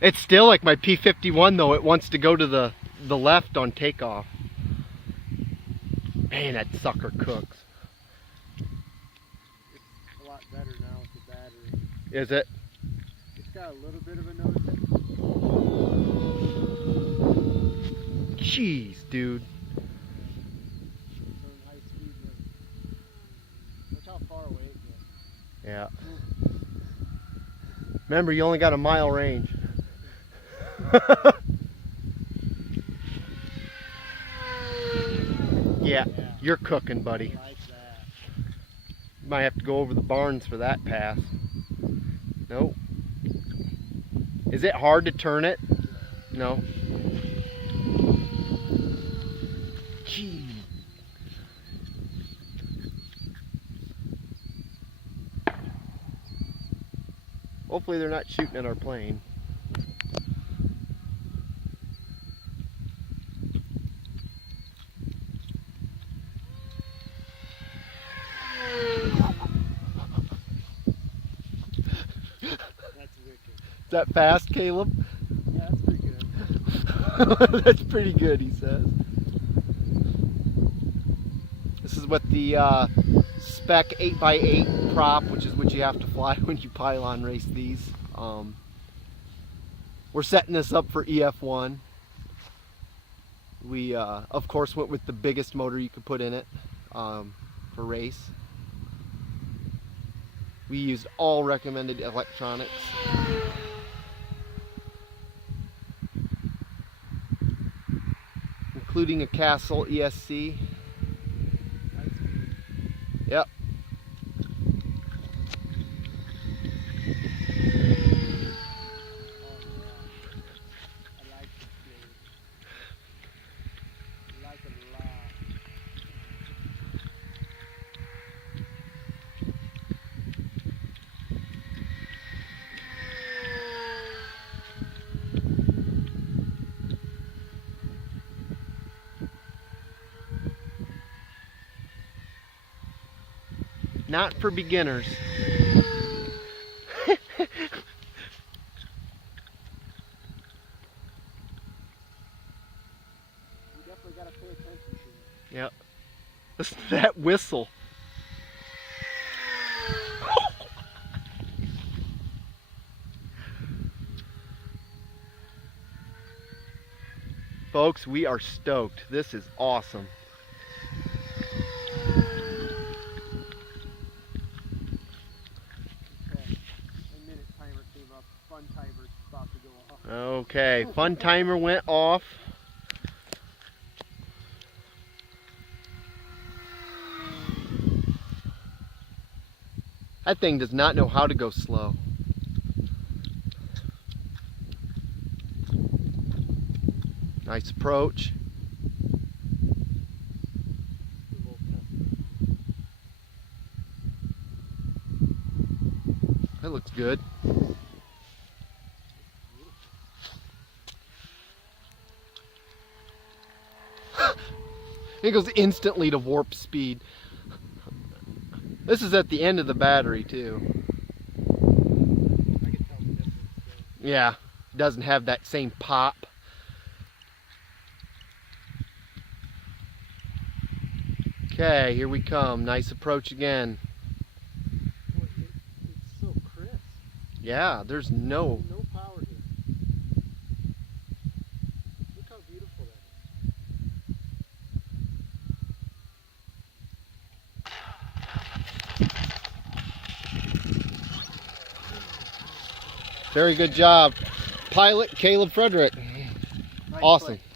It's still like my P51 though. It wants to go to the left on takeoff. Man, that sucker cooks. It's a lot better now with the battery. Is it? It's got a little bit of a nose. Jeez, dude. High speed. Look how far away it gets. Yeah. Remember, you only got a mile range. Yeah, you're cooking, buddy. I like that. Might have to go over the barns for that pass. Nope. Is it hard to turn it? No. Gee. Hopefully they're not shooting at our plane. That's wicked. Is that fast, Caleb? Yeah, that's pretty good. That's pretty good, he says. This is what the spec 8x8 prop, which is what you have to fly when you pylon race these. We're setting this up for EF1. We, of course, went with the biggest motor you could put in it for race. We used all recommended electronics. Including a Castle ESC. Yep. Not for beginners. You definitely gotta pay attention to it. Yep. Listen to that whistle. Folks, we are stoked. This is awesome. Fun timer's about to go off. Okay, fun timer went off. That thing does not know how to go slow. Nice approach. That looks good. It goes instantly to warp speed. This is at the end of the battery too. I can tell the difference. Yeah, it doesn't have that same pop. Okay, here we come. Nice approach again. Boy, it's so crisp. Yeah, there's no power here. Look how beautiful that Very good job. Pilot Caleb Frederick. is. Nice Awesome. play.